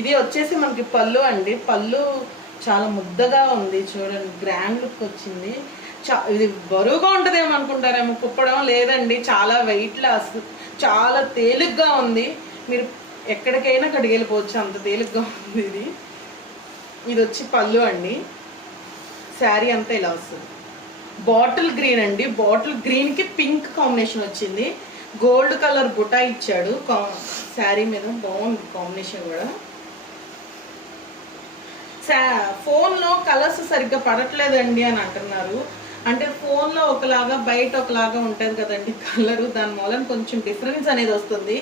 ఇది వచ్చేసి మనకి పళ్ళు అండి. పళ్ళు చాలా ముద్దగా ఉంది చూడండి, గ్రాండ్ లుక్ వచ్చింది. ఇది బరువుగా ఉంటుందేమో అనుకుంటారేమో, కుప్పడం లేదండి, చాలా వెయిట్ లాస్, చాలా తేలిగ్గా ఉంది. మీరు ఎక్కడికైనా అక్కడికి వెళ్ళిపోవచ్చు, అంత తేలిగ్గా ఉంది ఇది. ఇది వచ్చి పళ్ళు అండి. శారీ అంతా ఇలా వస్తుంది. బాటిల్ గ్రీన్ అండి, బాటిల్ గ్రీన్కి పింక్ కాంబినేషన్ వచ్చింది. గోల్డ్ కలర్ బుటా ఇచ్చాడు శారీ మీద, బాగుంది కాంబినేషన్ కూడా. ఫోన్లో కలర్స్ సరిగ్గా పడట్లేదండి అని అంటున్నారు. అంటే ఫోన్లో ఒకలాగా బయట ఒకలాగా ఉంటుంది కదండి కలరు, దాని మూలం కొంచెం డిఫరెన్స్ అనేది వస్తుంది.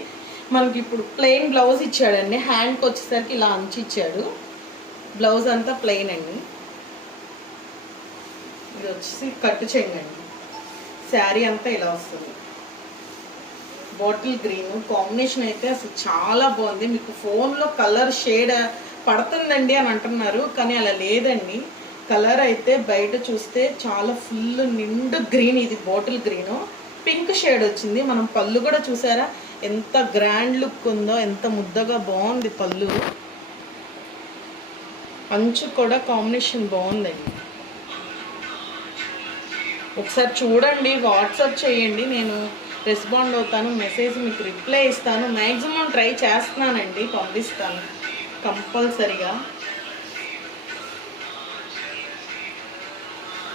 మనకి ఇప్పుడు ప్లెయిన్ బ్లౌజ్ ఇచ్చాడండి, హ్యాండ్కి వచ్చేసరికి ఇలా అంచి ఇచ్చాడు. బ్లౌజ్ అంతా ప్లెయిన్ అండి. ఇది వచ్చేసి కట్టు చెంగండి. శారీ అంతా ఇలా వస్తుంది. బాటిల్ గ్రీన్ కాంబినేషన్ అయితే అసలు చాలా బాగుంది. మీకు ఫోన్లో కలర్ షేడ్ పడుతుందండి అని అంటున్నారు, కానీ అలా లేదండి. కలర్ అయితే బయట చూస్తే చాలా ఫుల్ నిండు గ్రీన్, ఇది బాటిల్ గ్రీను, పింక్ షేడ్ వచ్చింది. మనం పళ్ళు కూడా చూసారా ఎంత గ్రాండ్ లుక్ ఉందో, ఎంత ముద్దగా బాగుంది పళ్ళు. అంచు కూడా కాంబినేషన్ బాగుందండి. ఒకసారి చూడండి, వాట్సాప్ చేయండి, నేను రెస్పాండ్ అవుతాను, మెసేజ్ మీకు రిప్లై ఇస్తాను. మ్యాక్సిమం ట్రై చేస్తున్నానండి, పంపిస్తాను కంపల్సరిగా.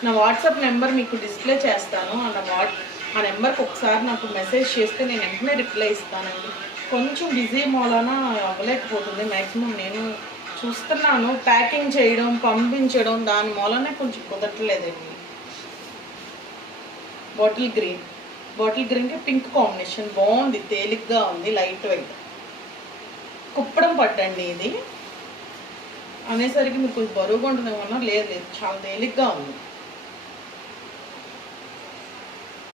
నా వాట్సాప్ నెంబర్ మీకు డిస్ప్లే చేస్తాను. ఆ నెంబర్కి ఒకసారి నాకు మెసేజ్ చేస్తే నేను వెంటనే రిప్లై ఇస్తానండి. కొంచెం బిజీ మూలన అవ్వలేకపోతుంది. మ్యాక్సిమం నేను చూస్తున్నాను, ప్యాకింగ్ చేయడం పంపించడం, దాని మూలనే కొంచెం కుదరట్లేదండి. బాటిల్ గ్రీన్కి పింక్ కాంబినేషన్ బాగుంది, తేలిగ్గా ఉంది, లైట్ వెయిట్. కుప్పడం పట్టండి ఇది అనేసరికి మీకు బరువుగా ఉంటుందేమన్నా, లేదు చాలా తేలిగ్గా ఉంది.